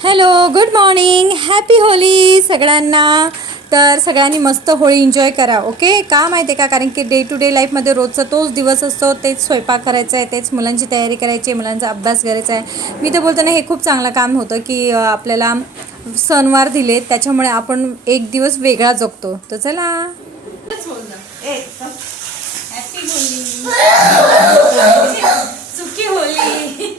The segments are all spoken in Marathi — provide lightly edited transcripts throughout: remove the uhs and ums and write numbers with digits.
Hello, good morning, happy Holy सगळ्यांना. तर सगळ्यांनी मस्त होळी एन्जॉय करा. ओके, का माहिती आहे का, कारण की डे टू डे लाईफमध्ये रोजचा तोच दिवस असतो. तेच स्वयंपाक करायचा आहे, तेच मुलांची तयारी करायची आहे, मुलांचा अभ्यास करायचा आहे. मी तर बोलतो ना, हे खूप चांगलं काम होतं की आपल्याला सणवार दिलेत, त्याच्यामुळे आपण एक दिवस वेगळा जगतो. तर चला, हॅपी होली, सुखी होली.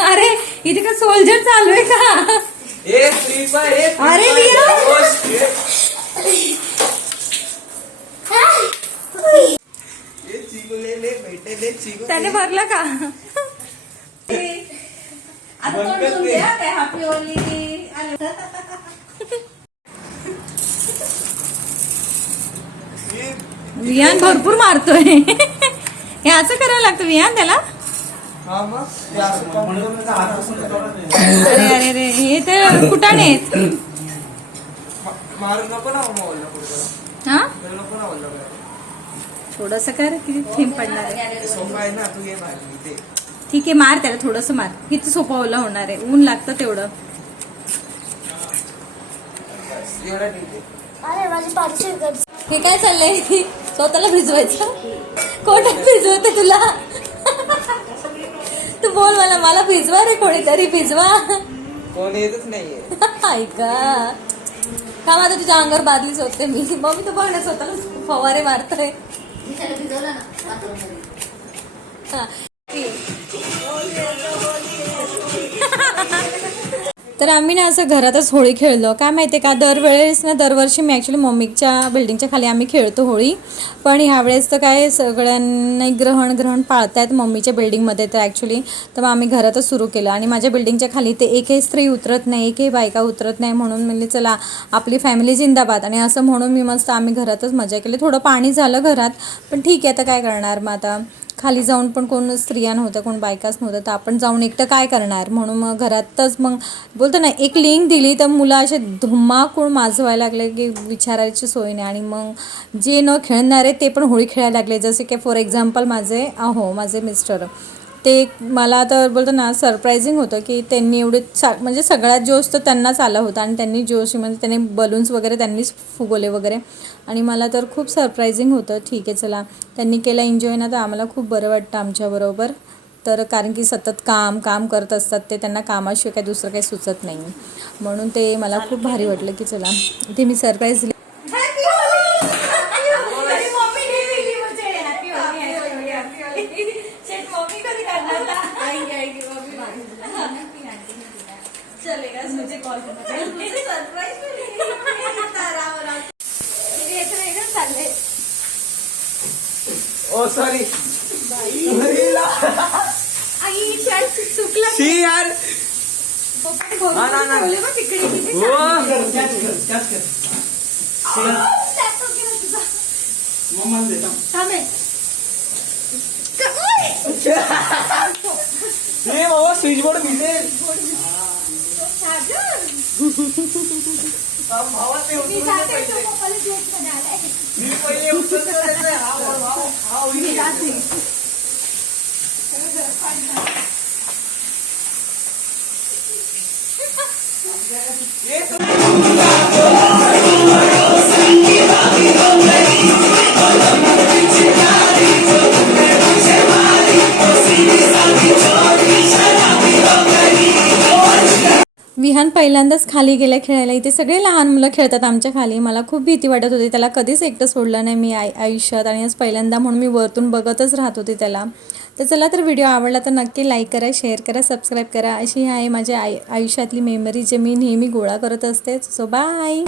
अरे इथे का सोल्जर चालू आहे का? अरे त्याने भरलं का? Happy Holy. विहान भरपूर मारतोय. हे असं करावं लागतं विहान त्याला. अरे अरे अरे, हे तर कुठाने आहेत. हा, थोडस कर, किती थेंब पडणार आहे. ठीक आहे, मार त्याला, थोडस मार. किती सोपा ओला होणार आहे, ऊन लागतं तेवढं. हे काय चाललंय? स्वतःला भिजवायचं, कोणाला भिजवते तुला? तू बोल मला भिजवा रे, कोणीतरी भिजवा. कोण येतच नाहीये. ऐका का, माझं तुझ्या अंगावर बादलीच होते. मी तर बघ स्वतःला फवारे मारतोय. तर आम्ही ना असं घरातच होळी खेळलो. काय माहिती आहे का, दरवेळेस ना, दरवर्षी मी ॲक्च्युली मम्मीच्या बिल्डिंगच्या खाली आम्ही खेळतो होळी. पण ह्यावेळेस तर काय, सगळ्यांनी ग्रहण पाळतायत मम्मीच्या बिल्डिंगमध्ये. तर ॲक्च्युली तर मग आम्ही घरातच सुरू केलं. आणि माझ्या बिल्डिंगच्या खाली ते एकही स्त्री उतरत नाही, एकही बायका उतरत नाही, म्हणून म्हणले चला आपली फॅमिली जिंदाबाद. आणि असं म्हणून मी मस्त आम्ही घरातच मजा केली. थोडं पाणी झालं घरात, पण ठीक आहे, आता काय करणार. मग आता खाली जाऊन पण कोण स्त्रिया नव्हत्या, कोण बायकाच नव्हतं, तर आपण जाऊन एकटं काय करणार. म्हणून मग घरातच मग बोलतो ना, एक लिंक दिली तर मुलं असे धुमाकूळ माजवायला लागले की विचारायची सोय नाही. आणि मग जे न खेळणारे ते पण होळी खेळायला लागले. जसे की फॉर एक्झाम्पल माझे मिस्टर, ते मला तर बोलतो ना, सरप्रायझिंग होतं की त्यांनी एवढे म्हणजे सगळ्यात जोश तर त्यांनाच आला होता. आणि त्यांनी जोश म्हणजे त्यांनी बलून्स वगैरे त्यांनीच फुगवले वगैरे. आणि मला तर खूप सरप्रायझिंग होतं. ठीक आहे, चला, त्यांनी केला एन्जॉय ना, तर आम्हाला खूप बरं वाटतं आमच्याबरोबर. तर कारण की सतत काम करत असतात ते, त्यांना कामाशिवाय काही दुसरं काही सुचत नाही. म्हणून ते मला खूप भारी वाटलं की चला, इथे मी सरप्राईज दिली. ओ सॉरी चुकलं यार. Switch board भिजेल. विहान पहिल्यांदाच खाली गेला खेळायला. इथे सगळे लहान मुलं खेळतात आमच्या खाली. मला खूप भीती वाटत होती, त्याला कधीच एकटं सोडलं नाही मी आयुष्यात. आणि आज पहिल्यांदा म्हणून मी वरतून बघतच राहत होते त्याला. तर चला, तर व्हिडिओ आवडला तर नक्की लाईक करा, शेअर करा, सबस्क्राईब करा. अशी आहे माझ्या आयुष्यातली मेमरी जे मी नेहमी गोळा करत असते. So bye.